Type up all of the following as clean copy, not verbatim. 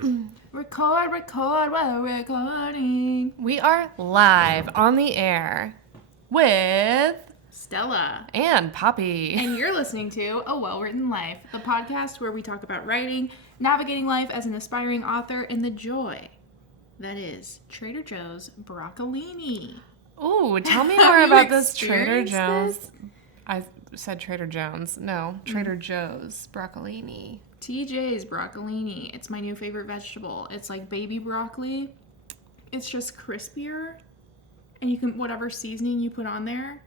Record while we're recording. We are live on the air with Stella. And Poppy. And you're listening to A Well-Written Life, the podcast where we talk about writing, navigating life as an aspiring author, and the joy that is Trader Joe's broccolini. Ooh, tell me more about this Trader experienced Joe's. this? I said Trader Jones. No, Trader Joe's broccolini. TJ's broccolini. It's my new favorite vegetable. It's like baby broccoli. It's just crispier. And you can, whatever seasoning you put on there,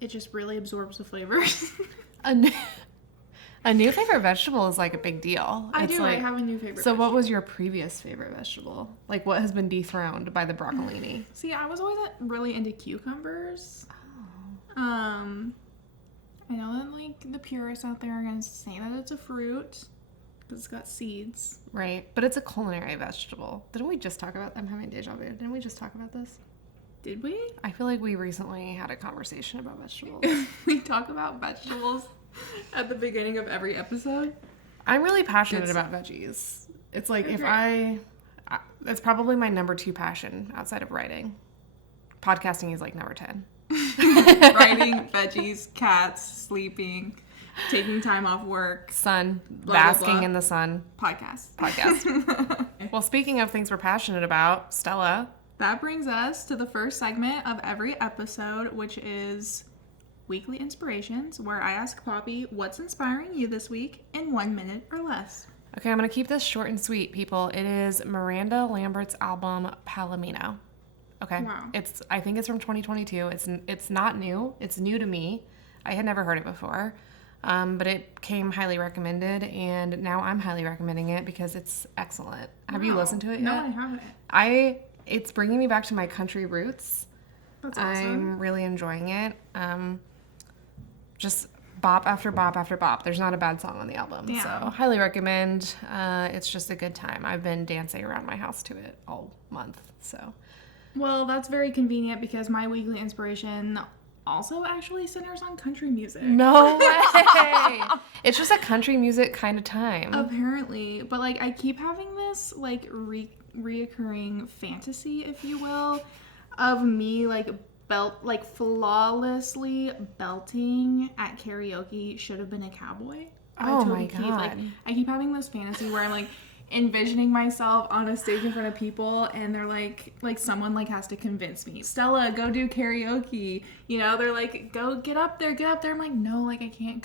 it just really absorbs the flavors. A new favorite vegetable is like a big deal. I It's do. like, I have a new favorite So vegetable. what was your previous favorite vegetable? Like what has been dethroned by the broccolini? See, I was always really into cucumbers. Oh. I know that like the purists out there are going to say that it's a fruit because it's got seeds. Right, but it's a culinary vegetable. Didn't we just talk about, I'm having deja vu. Didn't we just talk about this? Did we? I feel like we recently had a conversation about vegetables. We talk about vegetables at the beginning of every episode. I'm really passionate about veggies. It's like it's probably my number 2 passion outside of writing. Podcasting is like number 10. Writing, veggies, cats, sleeping, taking time off work, Sun, blah, basking blah. in the sun. Podcast. Well, speaking of things we're passionate about, Stella. That brings us to the first segment of every episode, which is Weekly Inspirations, where I ask Poppy, what's inspiring you this week in 1 minute or less? Okay, I'm going to keep this short and sweet, people. It is Miranda Lambert's album, Palomino. Okay. Wow. I think it's from 2022. It's not new. It's new to me. I had never heard it before. But it came highly recommended, and now I'm highly recommending it because it's excellent. Have you listened to it yet? No, I haven't. It's bringing me back to my country roots. That's awesome. I'm really enjoying it. Just bop after bop after bop. There's not a bad song on the album. Damn. So highly recommend. It's just a good time. I've been dancing around my house to it all month. So Well, that's very convenient because my weekly inspiration also actually centers on country music. no way. It's just a country music kind of time. Apparently. But, like, I keep having this, like, reoccurring fantasy, if you will, of me, like, flawlessly belting at karaoke Should Have Been a Cowboy by Oh Toby my Keith. God. Like, I keep having this fantasy where I'm, like, envisioning myself on a stage in front of people, and they're like someone like has to convince me, Stella, go do karaoke, you know, they're like, go get up there. I'm like, no, like, I can't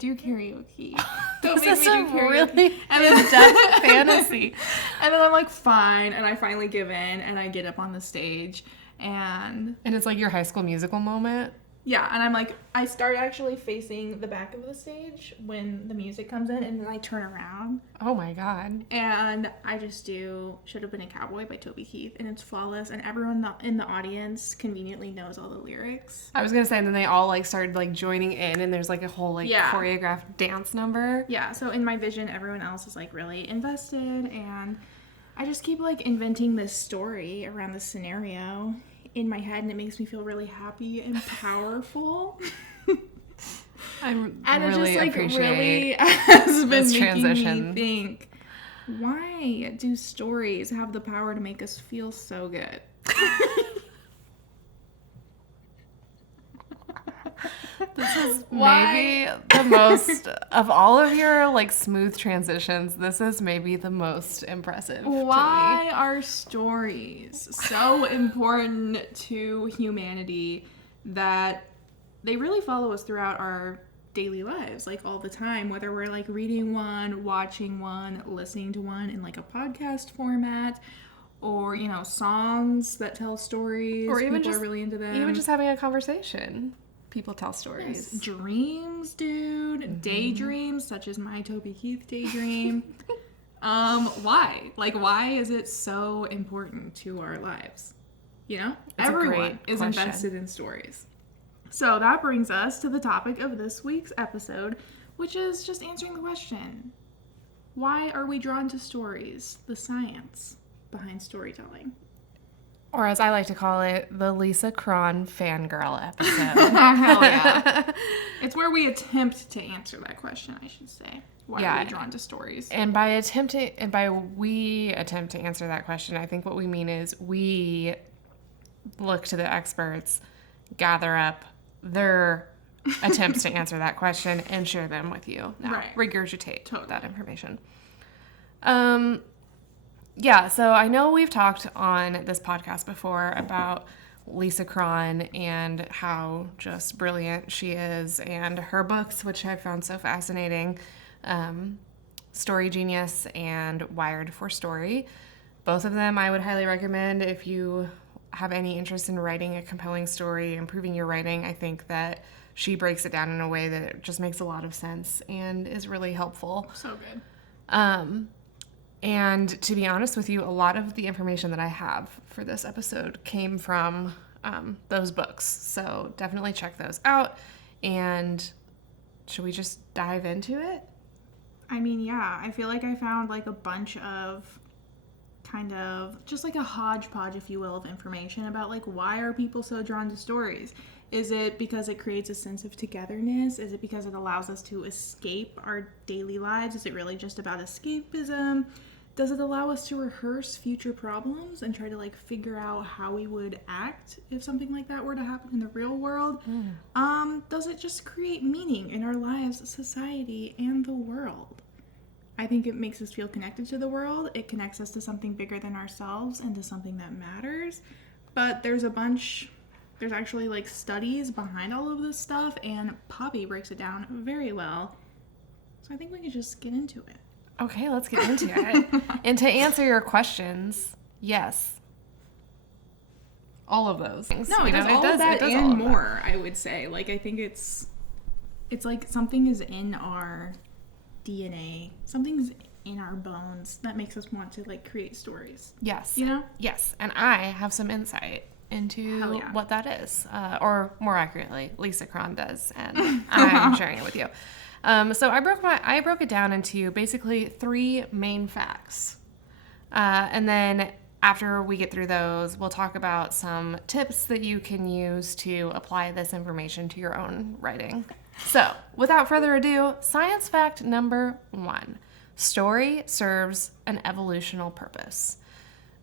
do karaoke. Don't This make is me a do karaoke. really And then in-depth fantasy. and then I'm like, fine, and I finally give in and I get up on the stage, and And it's like your High School Musical moment. yeah, and I'm like, I start actually facing the back of the stage when the music comes in, and then I turn around Oh my God. and I just do Should Have Been a Cowboy by Toby Keith, and it's flawless, and everyone in the audience conveniently knows all the lyrics. I was gonna say, and then they all like started like joining in, and there's like a whole like Yeah. choreographed dance number. Yeah, so in my vision, everyone else is like really invested, and I just keep like inventing this story around this scenario in my head, and it makes me feel really happy and powerful. I'm And really it just like appreciate really has been this making transition. me think, why do stories have the power to make us feel so good? This is Why? maybe the most of all of your like smooth transitions. This is maybe the most impressive. Why are stories so important to humanity that they really follow us throughout our daily lives, like all the time, whether we're like reading one, watching one, listening to one in like a podcast format, or, you know, songs that tell stories, Or even people just are really into them. to me? Even just having a conversation. People tell stories. Yes. Dreams, dude. Daydreams, such as my Toby Keith daydream. Why? Like, why is it so important to our lives? You know? It's a Everyone great is question. invested in stories. So that brings us to the topic of this week's episode, which is just answering the question, why are we drawn to stories? The science behind storytelling. Or as I like to call it, the Lisa Cron fangirl episode. Hell yeah. It's where we attempt to answer that question, I should say. Why are we drawn to stories? And by we attempt to answer that question, I think what we mean is we look to the experts, gather up their attempts to answer that question, and share them with you. Now, regurgitate that information. Yeah, so I know we've talked on this podcast before about Lisa Cron and how just brilliant she is, and her books, which I found so fascinating, Story Genius and Wired for Story. Both of them I would highly recommend if you have any interest in writing a compelling story, improving your writing. I think that she breaks it down in a way that it just makes a lot of sense and is really helpful. So good. And to be honest with you, a lot of the information that I have for this episode came from those books. So definitely check those out. And should we just dive into it? I mean, yeah. I feel like I found like a bunch of kind of just like a hodgepodge, if you will, of information about like why are people so drawn to stories? Is it because it creates a sense of togetherness? Is it because it allows us to escape our daily lives? Is it really just about escapism? Does it allow us to rehearse future problems and try to like figure out how we would act if something like that were to happen in the real world? Does it just create meaning in our lives, society, and the world? I think it makes us feel connected to the world. It connects us to something bigger than ourselves and to something that matters. But there's actually like studies behind all of this stuff, and Poppy breaks it down very well. So I think we could just get into it. Okay, let's get into it. And to answer your questions, yes. All of those things. No, it does all of that and more, I would say. Like, I think it's like something is in our DNA. Something's in our bones that makes us want to, like, create stories. Yes. You know? Yes. And I have some insight into what that is. Or more accurately, Lisa Cron does. And I'm sharing it with you. So I broke it down into basically 3 main facts. And then after we get through those, we'll talk about some tips that you can use to apply this information to your own writing. So without further ado, science fact number 1. Story serves an evolutional purpose.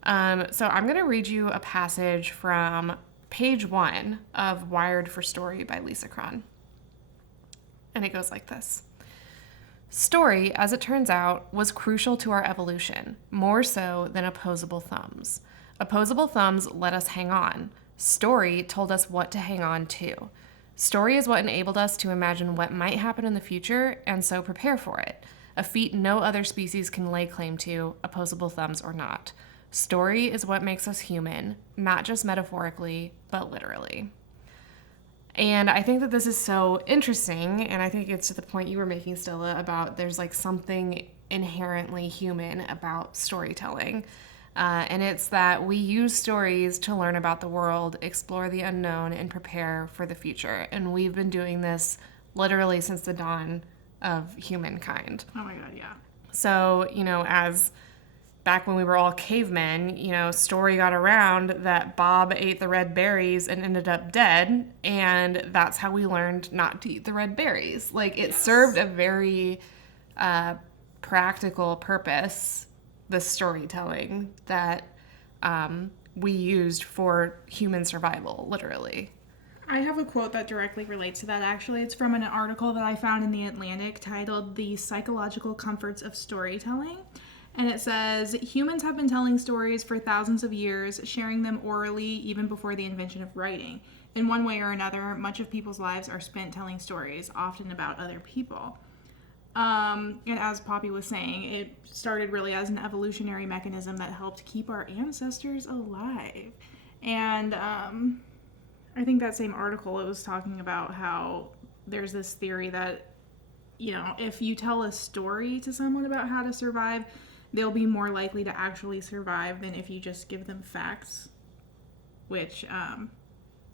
So I'm going to read you a passage from page 1 of Wired for Story by Lisa Cron. And it goes like this. Story, as it turns out, was crucial to our evolution, more so than opposable thumbs. Opposable thumbs let us hang on. Story told us what to hang on to. Story is what enabled us to imagine what might happen in the future and so prepare for it, a feat no other species can lay claim to, opposable thumbs or not. Story is what makes us human, not just metaphorically, but literally. And I think that this is so interesting, and I think it's to the point you were making, Stella, about there's like something inherently human about storytelling. And it's that we use stories to learn about the world, explore the unknown, and prepare for the future. And we've been doing this literally since the dawn of humankind. Oh my God, yeah. So, as back when we were all cavemen, story got around that Bob ate the red berries and ended up dead, and that's how we learned not to eat the red berries. Like, it served a very practical purpose, the storytelling that we used for human survival, literally. I have a quote that directly relates to that, actually. It's from an article that I found in The Atlantic titled "The Psychological Comforts of Storytelling." And it says, humans have been telling stories for thousands of years, sharing them orally even before the invention of writing. In one way or another, much of people's lives are spent telling stories, often about other people. And as Poppy was saying, it started really as an evolutionary mechanism that helped keep our ancestors alive. And I think that same article, it was talking about how there's this theory that, if you tell a story to someone about how to survive, they'll be more likely to actually survive than if you just give them facts. Which,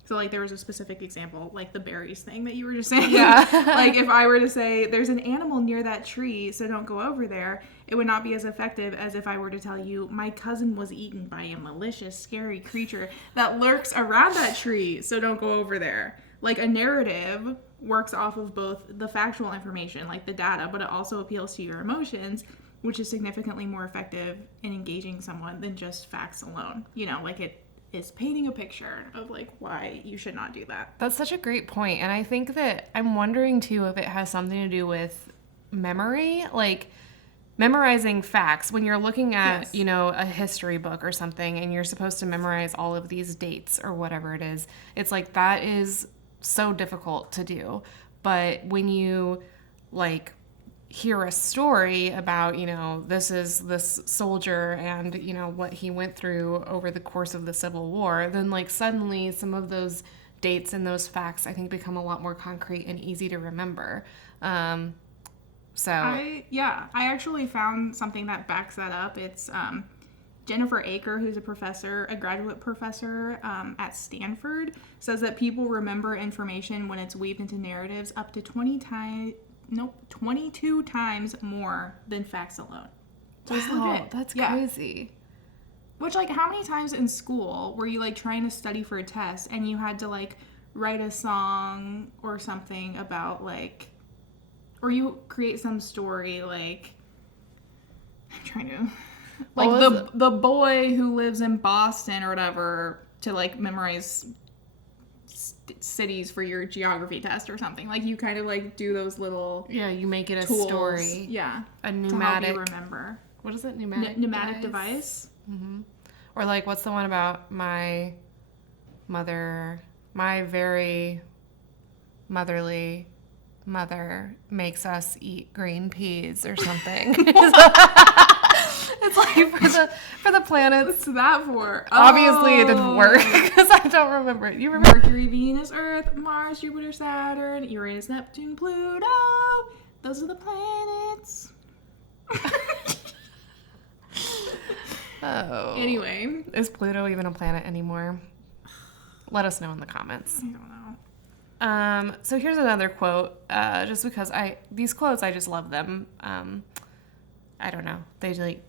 so like there was a specific example, like the berries thing that you were just saying. Yeah. Like if I were to say, there's an animal near that tree, so don't go over there, it would not be as effective as if I were to tell you, my cousin was eaten by a malicious, scary creature that lurks around that tree, so don't go over there. Like a narrative works off of both the factual information, like the data, but it also appeals to your emotions, which is significantly more effective in engaging someone than just facts alone. Like it is painting a picture of like why you should not do that. That's such a great point. And I think that I'm wondering too if it has something to do with memory, like memorizing facts. When you're looking at, Yes. A history book or something and you're supposed to memorize all of these dates or whatever it is, it's like that is so difficult to do. But when you like hear a story about, this is this soldier and, what he went through over the course of the Civil War, then like suddenly some of those dates and those facts I think become a lot more concrete and easy to remember. I actually found something that backs that up. It's Jennifer Aker, who's a graduate professor at Stanford, says that people remember information when it's weaved into narratives up to 22 times more than facts alone. So it's legit. That's crazy. Which, like, how many times in school were you, like, trying to study for a test and you had to, like, write a song or something about, like, or you create some story, like, I'm trying to, like, the boy who lives in Boston or whatever, to, like, memorize cities for your geography test or something. Like, you kind of, like, do those little you make it a tools, my to help you remember. What is it? Pneumatic device. Mm-hmm. Or, like, what's the one about my very motherly mother makes us eat green peas or something. It's like for the planets. What's that for? Obviously, it didn't work because I don't remember it. You remember? Mercury, Venus, Earth, Mars, Jupiter, Saturn, Uranus, Neptune, Pluto. Those are the planets. Oh. Anyway. Is Pluto even a planet anymore? Let us know in the comments. I don't know. So here's another quote, just because these quotes, I just love them. I don't know. They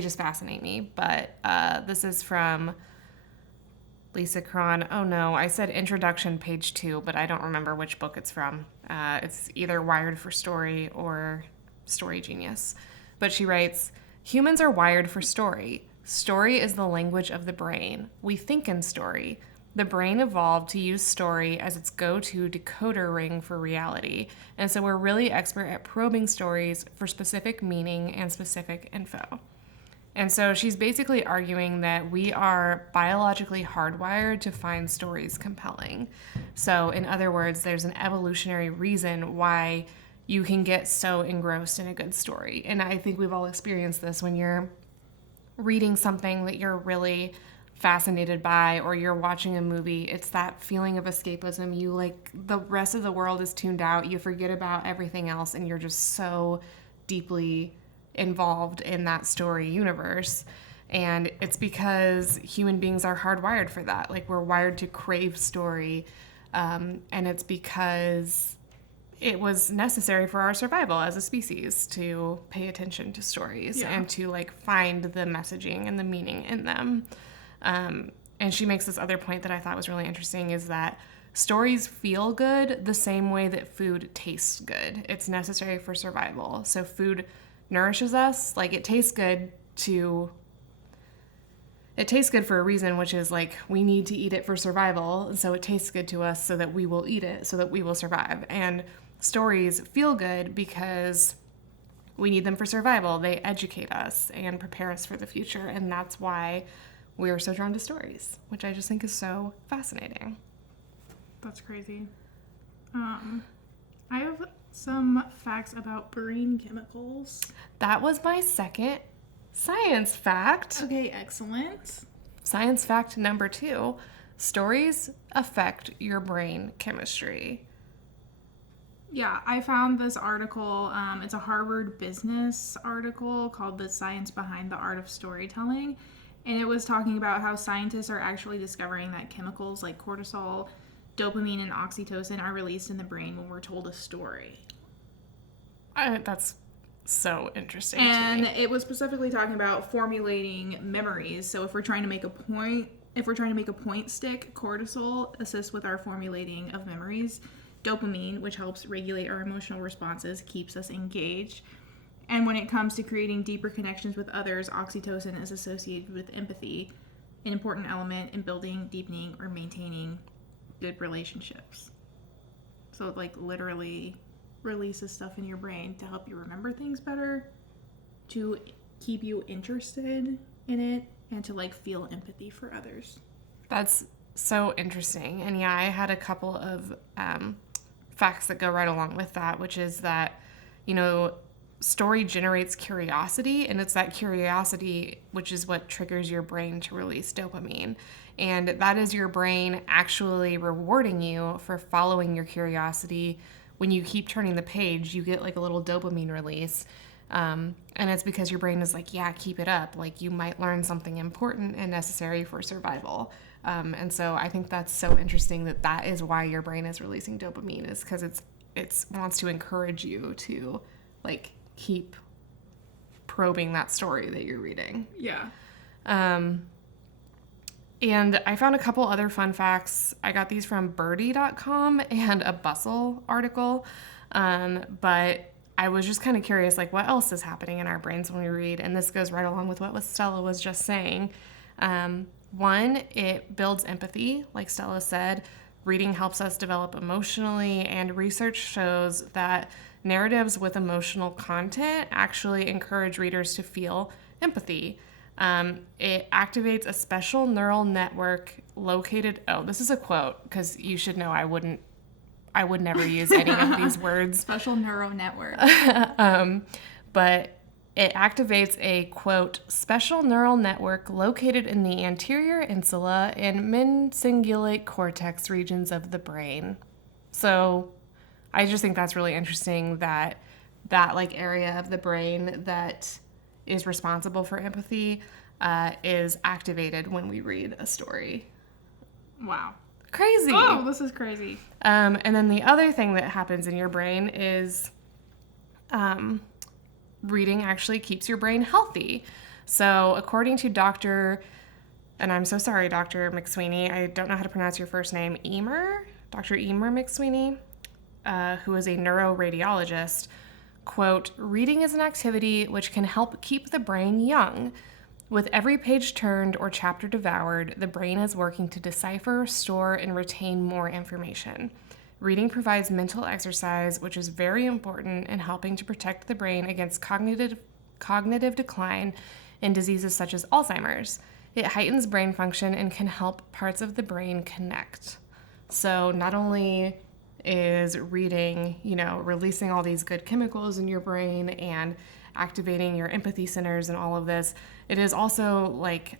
just fascinate me. But this is from Lisa Cron. Oh no, I said introduction page 2, but I don't remember which book it's from. It's either Wired for Story or Story Genius. But she writes, humans are wired for story. Story is the language of the brain. We think in story. The brain evolved to use story as its go-to decoder ring for reality, and so we're really expert at probing stories for specific meaning and specific info. And so she's basically arguing that we are biologically hardwired to find stories compelling. So in other words, there's an evolutionary reason why you can get so engrossed in a good story. And I think we've all experienced this when you're reading something that you're really fascinated by, or you're watching a movie. It's that feeling of escapism. You like, the rest of the world is tuned out, you forget about everything else, and you're just so deeply involved in that story universe. And it's because human beings are hardwired for that. Like, we're wired to crave story, and it's because it was necessary for our survival as a species to pay attention to stories and to like find the messaging and the meaning in them. And she makes this other point that I thought was really interesting, is that stories feel good the same way that food tastes good. It's necessary for survival. So food nourishes us. Like, it tastes good for a reason, which is like, we need to eat it for survival. So it tastes good to us so that we will eat it, so that we will survive. And stories feel good because we need them for survival. They educate us and prepare us for the future. And that's why we are so drawn to stories, which I just think is so fascinating. That's crazy. I have some facts about brain chemicals. That was my second science fact. Okay, excellent. Science fact number 2, stories affect your brain chemistry. Yeah, I found this article. It's a Harvard Business article called The Science Behind the Art of Storytelling. And it was talking about how scientists are actually discovering that chemicals like cortisol, dopamine, and oxytocin are released in the brain when we're told a story. That's so interesting and to me. It was specifically talking about formulating memories. So if we're trying to make a point stick, cortisol assists with our formulating of memories. Dopamine, which helps regulate our emotional responses, keeps us engaged. And when it comes to creating deeper connections with others, oxytocin is associated with empathy, an important element in building, deepening, or maintaining good relationships. So it like literally releases stuff in your brain to help you remember things better, to keep you interested in it, and to like feel empathy for others. That's so interesting. And yeah, I had a couple of facts that go right along with that, which is that, story generates curiosity, and it's that curiosity which is what triggers your brain to release dopamine. And that is your brain actually rewarding you for following your curiosity. When you keep turning the page, you get like a little dopamine release. And it's because your brain is like, yeah, keep it up. Like you might learn something important and necessary for survival. And so I think that's so interesting that is why your brain is releasing dopamine, is because it wants to encourage you to like keep probing that story that you're reading. Yeah. And I found a couple other fun facts. I got these from birdie.com and a Bustle article. But I was just kind of curious, like, what else is happening in our brains when we read? And this goes right along with what Stella was just saying. One, it builds empathy, like Stella said. Reading helps us develop emotionally, and research shows that narratives with emotional content actually encourage readers to feel empathy. It activates a special neural network located... Oh, this is a quote, because you should know I would never use any of these words. Special neural network. But it activates a, quote, special neural network located in the anterior insula and midcingulate cortex regions of the brain. So I just think that's really interesting that like area of the brain that is responsible for empathy is activated when we read a story. Wow. Crazy. Oh, this is crazy. And then the other thing that happens in your brain is reading actually keeps your brain healthy. So according to Dr. McSweeney, I don't know how to pronounce your first name, Dr. Emer McSweeney, who is a neuroradiologist, quote, reading is an activity which can help keep the brain young. With every page turned or chapter devoured, the brain is working to decipher, store, and retain more information. Reading provides mental exercise, which is very important in helping to protect the brain against cognitive decline in diseases such as Alzheimer's. It heightens brain function and can help parts of the brain connect. So not only is reading, releasing all these good chemicals in your brain and activating your empathy centers and all of this, it is also like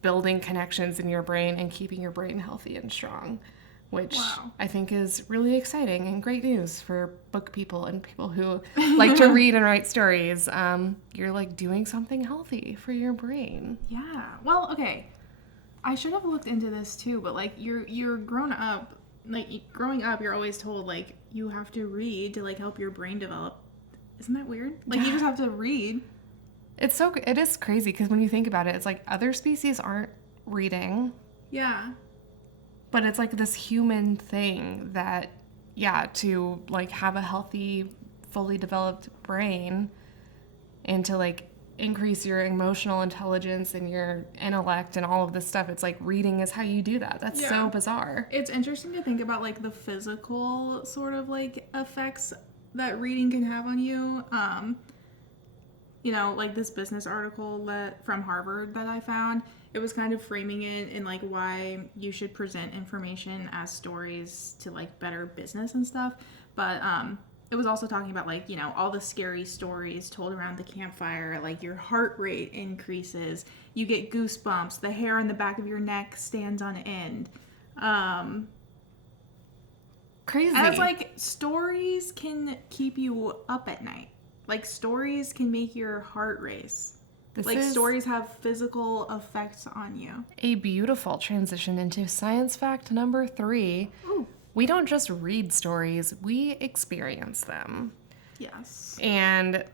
building connections in your brain and keeping your brain healthy and strong, which I think is really exciting and great news for book people and people who like to read and write stories. You're like doing something healthy for your brain. Yeah. Well, okay. I should have looked into this too, but like you're grown up, like growing up, you're always told like you have to read to like help your brain develop. Isn't that weird? Like you just have to read. It is crazy because when you think about it, it's like other species aren't reading. Yeah. But it's like this human thing that, to like have a healthy, fully developed brain and to like increase your emotional intelligence and your intellect and all of this stuff. It's like reading is how you do that. That's so bizarre. It's interesting to think about like the physical sort of like effects that reading can have on you. Like this business article from Harvard that I found, it was kind of framing it in like why you should present information as stories to like better business and stuff. But it was also talking about like, all the scary stories told around the campfire, like your heart rate increases, you get goosebumps, the hair on the back of your neck stands on end. Crazy. And it's like stories can keep you up at night. Like stories can make your heart race. Stories have physical effects on you. A beautiful transition into science fact number 3. Ooh. We don't just read stories, we experience them. Yes. And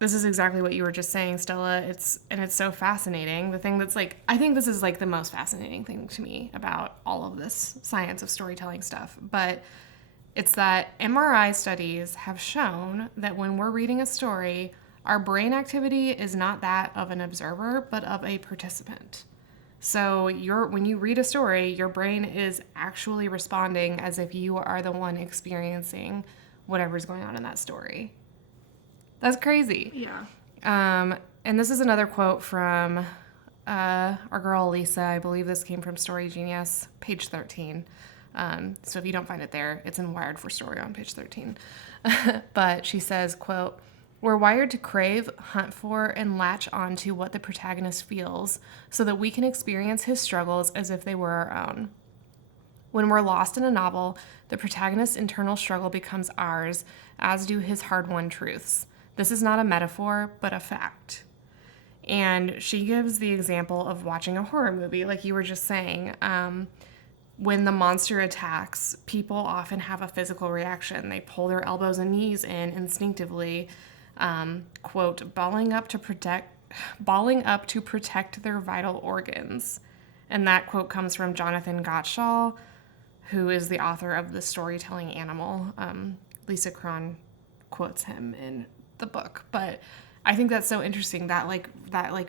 this is exactly what you were just saying, Stella. It's so fascinating. The thing that's like, I think this is like the most fascinating thing to me about all of this science of storytelling stuff. But It's that MRI studies have shown that when we're reading a story, our brain activity is not that of an observer, but of a participant. So when you read a story, your brain is actually responding as if you are the one experiencing whatever's going on in that story. That's crazy. Yeah. And this is another quote from our girl Lisa. I believe this came from Story Genius, page 13. So if you don't find it there, it's in Wired for Story on page 13. But she says, quote, "We're wired to crave, hunt for, and latch onto what the protagonist feels so that we can experience his struggles as if they were our own. When we're lost in a novel, the protagonist's internal struggle becomes ours, as do his hard-won truths. This is not a metaphor, but a fact." And she gives the example of watching a horror movie, like you were just saying. When the monster attacks, people often have a physical reaction. They pull their elbows and knees in instinctively, quote, balling up to protect their vital organs. And that quote comes from Jonathan Gottschall, who is the author of The Storytelling Animal. Lisa Cron quotes him in the book. But I think that's so interesting, that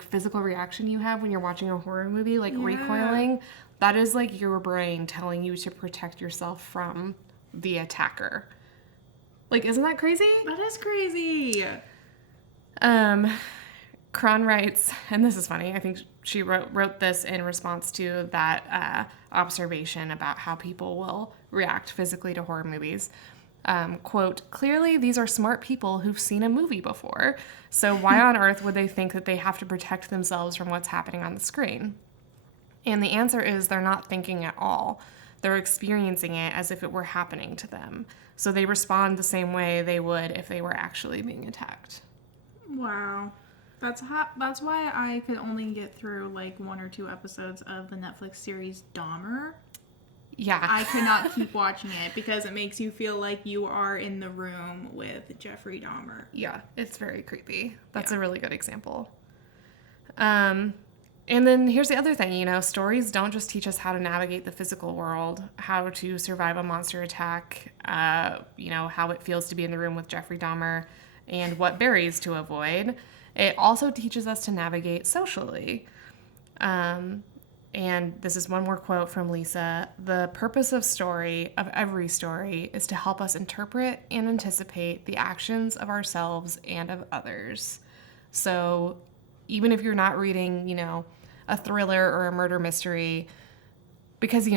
physical reaction you have when you're watching a horror movie, recoiling. That is like your brain telling you to protect yourself from the attacker. Like, isn't that crazy? That is crazy. Cron writes, and this is funny, I think she wrote this in response to that observation about how people will react physically to horror movies. Quote, "Clearly these are smart people who've seen a movie before, so why on earth would they think that they have to protect themselves from what's happening on the screen?" And the answer is they're not thinking at all. They're experiencing it as if it were happening to them. So they respond the same way they would if they were actually being attacked. Wow. That's why I could only get through like 1 or 2 episodes of the Netflix series Dahmer. Yeah. I cannot keep watching it because it makes you feel like you are in the room with Jeffrey Dahmer. Yeah, it's very creepy. That's a really good example. And then here's the other thing, stories don't just teach us how to navigate the physical world, how to survive a monster attack, how it feels to be in the room with Jeffrey Dahmer, and what berries to avoid. It also teaches us to navigate socially. And this is one more quote from Lisa. "The purpose of every story, is to help us interpret and anticipate the actions of ourselves and of others." So even if you're not reading, a thriller or a murder mystery, because,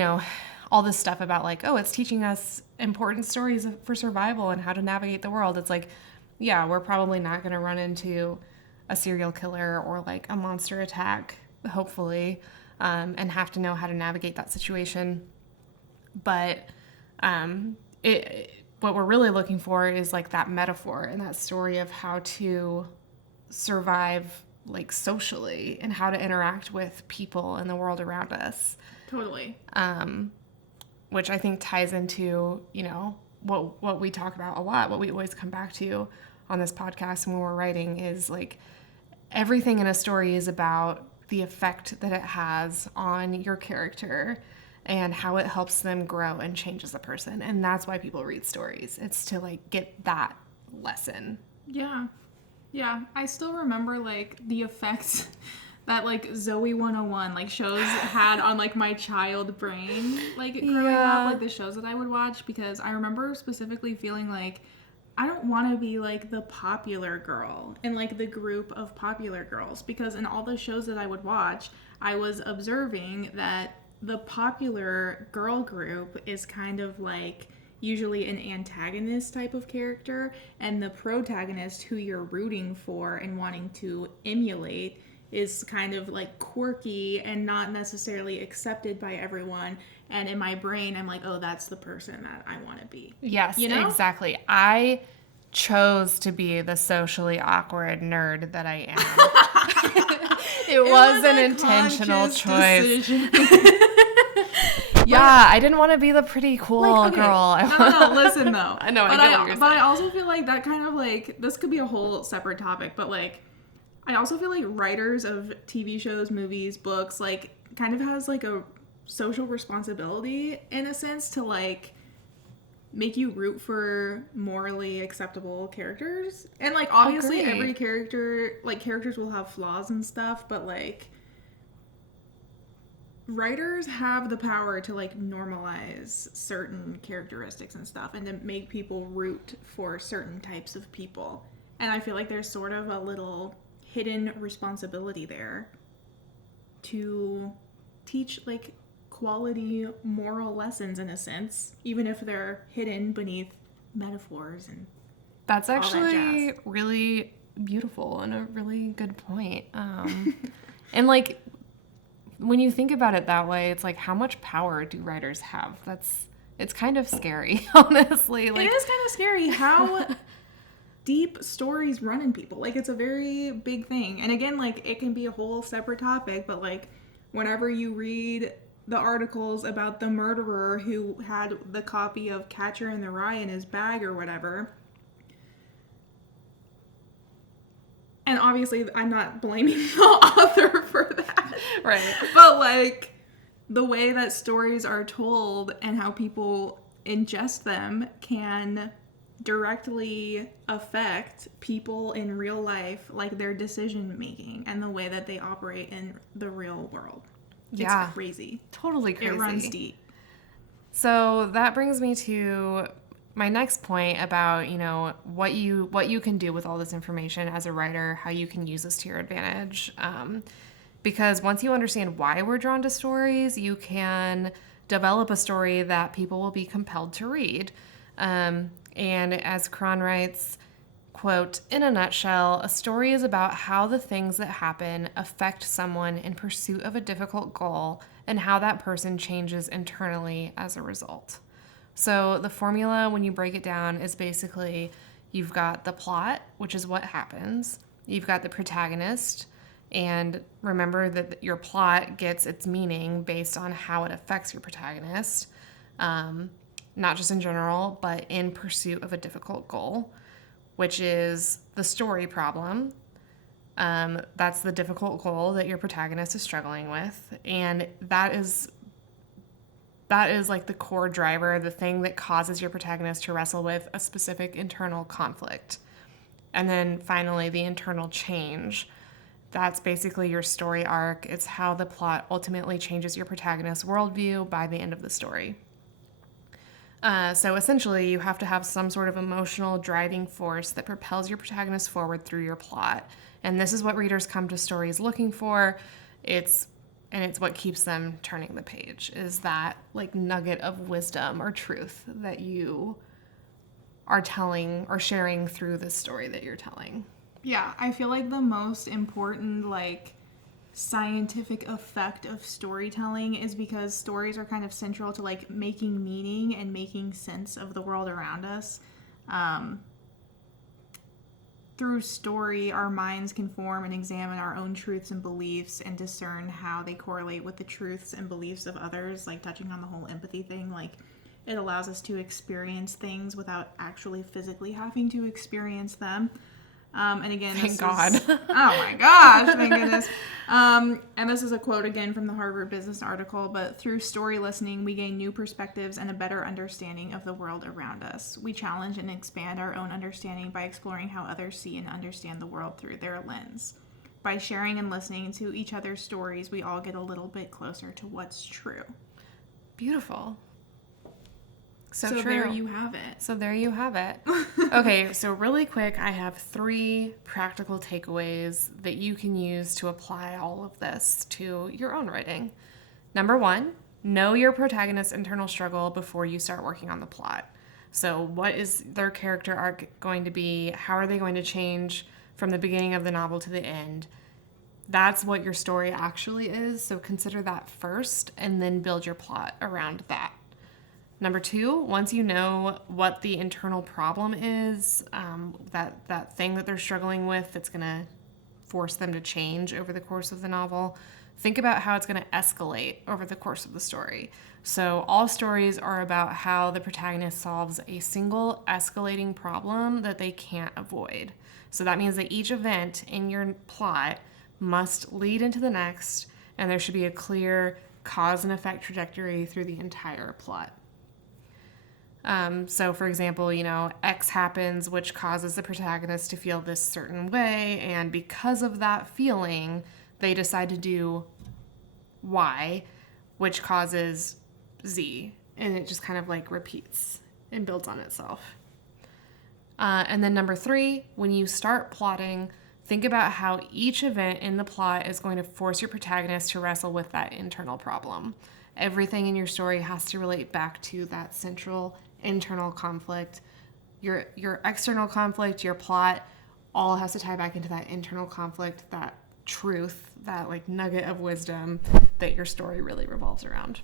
all this stuff about it's teaching us important stories for survival and how to navigate the world. It's like, yeah, we're probably not going to run into a serial killer or a monster attack, hopefully, and have to know how to navigate that situation. But what we're really looking for is that metaphor and that story of how to survive socially and how to interact with people in the world around us. Totally. Which I think ties into, what we talk about a lot, what we always come back to on this podcast when we're writing is everything in a story is about the effect that it has on your character and how it helps them grow and change as a person. And that's why people read stories. It's to get that lesson. Yeah. Yeah, I still remember the effects that Zoe 101 shows had on my child brain growing up, the shows that I would watch, because I remember specifically feeling I don't want to be the popular girl in the group of popular girls, because in all the shows that I would watch, I was observing that the popular girl group is kind of usually an antagonist type of character, and the protagonist who you're rooting for and wanting to emulate is kind of quirky and not necessarily accepted by everyone. And in my brain, I'm oh, that's the person that I want to be. Yes, exactly. I chose to be the socially awkward nerd that I am. It was an intentional choice. Yeah, I didn't want to be the pretty cool girl. No, listen though. I know, I get what you're saying. But I also feel that kind of this could be a whole separate topic, but I also feel writers of TV shows, movies, books, kind of has a social responsibility in a sense to make you root for morally acceptable characters. And like obviously Agree. every character, like characters will have flaws and stuff, but like writers have the power to like normalize certain characteristics and stuff and to make people root for certain types of people. And I feel like there's sort of a little hidden responsibility there to teach like quality moral lessons in a sense, even if they're hidden beneath metaphors and That's all that actually jazz. really beautiful and a really good point. And like when you think about it that way, it's like how much power do writers have? It's kind of scary, honestly. Like It is kind of scary how deep stories run in people. Like it's a very big thing. And again, like it can be a whole separate topic, but like whenever you read the articles about the murderer who had the copy of Catcher in the Rye in his bag or whatever, and obviously I'm not blaming the author for that. right. But like the way that stories are told and how people ingest them can directly affect people in real life, like their decision making and the way that they operate in the real world. Yeah. It's crazy. Totally crazy. It runs deep. So that brings me to my next point about, you know, what you can do with all this information as a writer, how you can use this to your advantage. Because once you understand why we're drawn to stories, you can develop a story that people will be compelled to read. And as Cron writes, quote, "In a nutshell, a story is about how the things that happen affect someone in pursuit of a difficult goal and how that person changes internally as a result." So the formula, when you break it down, is basically you've got the plot, which is what happens. You've got the protagonist, and remember that your plot gets its meaning based on how it affects your protagonist, not just in general, but in pursuit of a difficult goal, which is the story problem. That's the difficult goal that your protagonist is struggling with, and that is like the core driver, the thing that causes your protagonist to wrestle with a specific internal conflict. And then finally, the internal change. That's basically your story arc. It's how the plot ultimately changes your protagonist's worldview by the end of the story. So essentially, you have to have some sort of emotional driving force that propels your protagonist forward through your plot. And this is what readers come to stories looking for. It's what keeps them turning the page, is that like nugget of wisdom or truth that you are telling or sharing through the story that you're telling. Yeah, I feel like the most important like scientific effect of storytelling is because stories are kind of central to like making meaning and making sense of the world around us. Through story, our minds can form and examine our own truths and beliefs and discern how they correlate with the truths and beliefs of others, like touching on the whole empathy thing. Like it allows us to experience things without actually physically having to experience them. And again, Thank God. oh my gosh, thank goodness. And this is a quote again from the Harvard Business article, but through story listening, we gain new perspectives and a better understanding of the world around us. We challenge and expand our own understanding by exploring how others see and understand the world through their lens. By sharing and listening to each other's stories, we all get a little bit closer to what's true. Beautiful. So true. There you have it. So there you have it. Okay, so really quick, I have 3 practical takeaways that you can use to apply all of this to your own writing. Number 1, know your protagonist's internal struggle before you start working on the plot. So what is their character arc going to be? How are they going to change from the beginning of the novel to the end? That's what your story actually is, so consider that first and then build your plot around that. Number 2, once you know what the internal problem is, that thing that they're struggling with that's going to force them to change over the course of the novel, think about how it's going to escalate over the course of the story. So all stories are about how the protagonist solves a single escalating problem that they can't avoid. So that means that each event in your plot must lead into the next, and there should be a clear cause and effect trajectory through the entire plot. So, for example, X happens, which causes the protagonist to feel this certain way, and because of that feeling, they decide to do Y, which causes Z, and it just kind of like repeats and builds on itself. And then number 3, when you start plotting, think about how each event in the plot is going to force your protagonist to wrestle with that internal problem. Everything in your story has to relate back to that central internal conflict. Your external conflict, your plot, all has to tie back into that internal conflict, that truth, that like nugget of wisdom that your story really revolves around.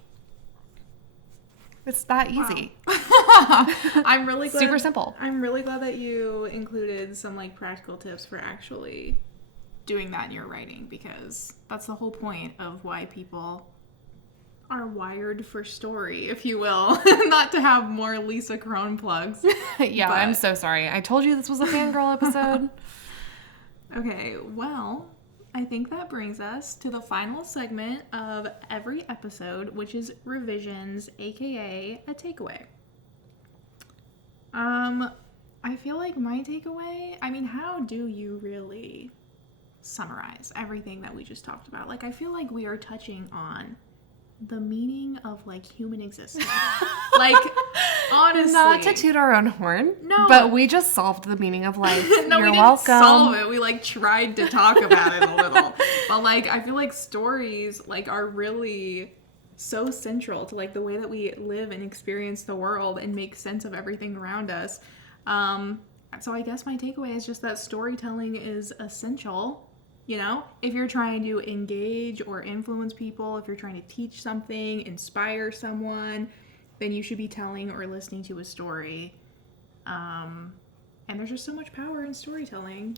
It's that easy. Wow. I'm really glad. Super simple. I'm really glad that you included some like practical tips for actually doing that in your writing, because that's the whole point of why people are wired for story, if you will. Not to have more Lisa Crone plugs. Yeah, but... I'm so sorry. I told you this was a fangirl episode. Okay, well, I think that brings us to the final segment of every episode, which is revisions, aka a takeaway. I feel like my takeaway, how do you really summarize everything that we just talked about? Like, I feel like we are touching on the meaning of like human existence. Like, honestly, not to toot our own horn, no, but we just solved the meaning of life. No, You're we didn't welcome. solve it. We like tried to talk about it a little, but like I feel like stories like are really so central to like the way that we live and experience the world and make sense of everything around us. So I guess my takeaway is just that storytelling is essential. If you're trying to engage or influence people, if you're trying to teach something, inspire someone, then you should be telling or listening to a story. And there's just so much power in storytelling.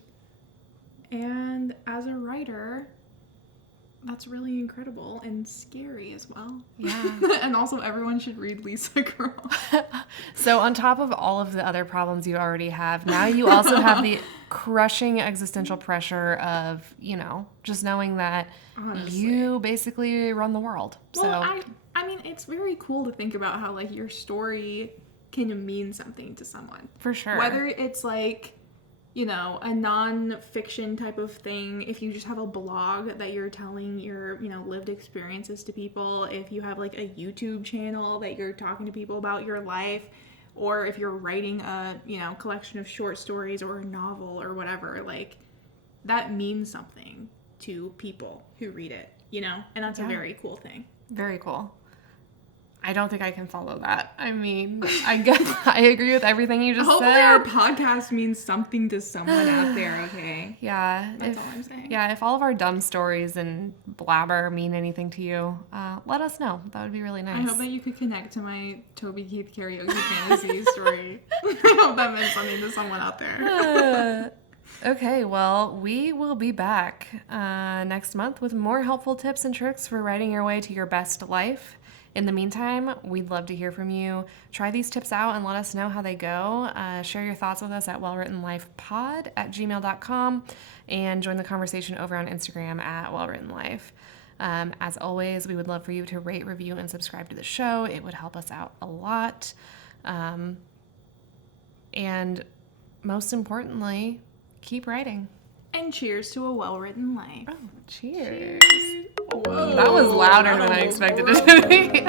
And as a writer, that's really incredible and scary as well. Yeah. And also everyone should read Lisa Crone. So on top of all of the other problems you already have, now you also have the crushing existential pressure of, just knowing that honestly, you basically run the world. Well, so I mean, it's very cool to think about how like your story can mean something to someone. For sure. Whether it's like, a non-fiction type of thing, if you just have a blog that you're telling your, lived experiences to people, if you have like a YouTube channel that you're talking to people about your life, or if you're writing a, collection of short stories or a novel or whatever, like that means something to people who read it, and that's a very cool thing. Very cool. I don't think I can follow that. I guess I agree with everything you just Hopefully said. Hopefully our podcast means something to someone out there, okay? Yeah. That's all I'm saying. Yeah, if all of our dumb stories and blabber mean anything to you, let us know. That would be really nice. I hope that you could connect to my Toby Keith karaoke fantasy story. I hope that meant something to someone out there. Okay, well, we will be back next month with more helpful tips and tricks for writing your way to your best life. In the meantime, we'd love to hear from you. Try these tips out and let us know how they go. Share your thoughts with us at wellwrittenlifepod@gmail.com and join the conversation over on Instagram at wellwrittenlife. As always, we would love for you to rate, review, and subscribe to the show. It would help us out a lot. And most importantly, keep writing. And cheers to a well-written life. Oh, cheers. Whoa, that was louder than I expected it to be.